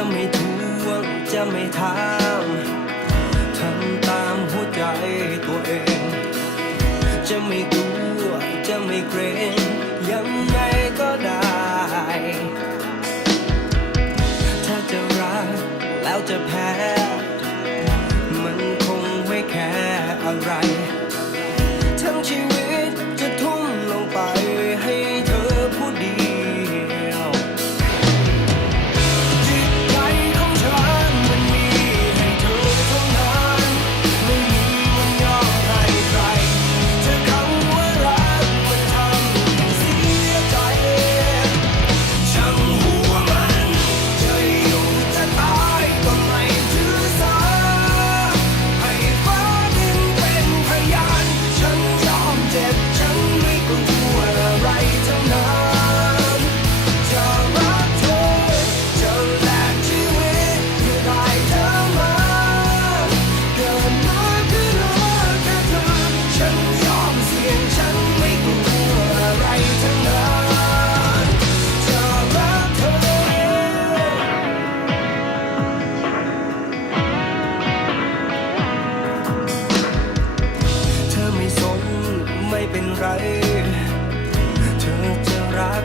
จะไม่ทวงจะไม่ถามทำ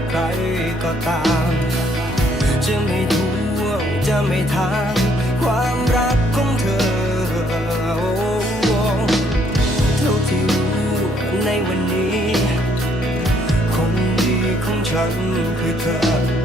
ใครก็ตาม จะไม่ทวงจะไม่ทามความรักของเธอเท่าที่รู้ในวันนี้ คนดีของฉันคือเธอ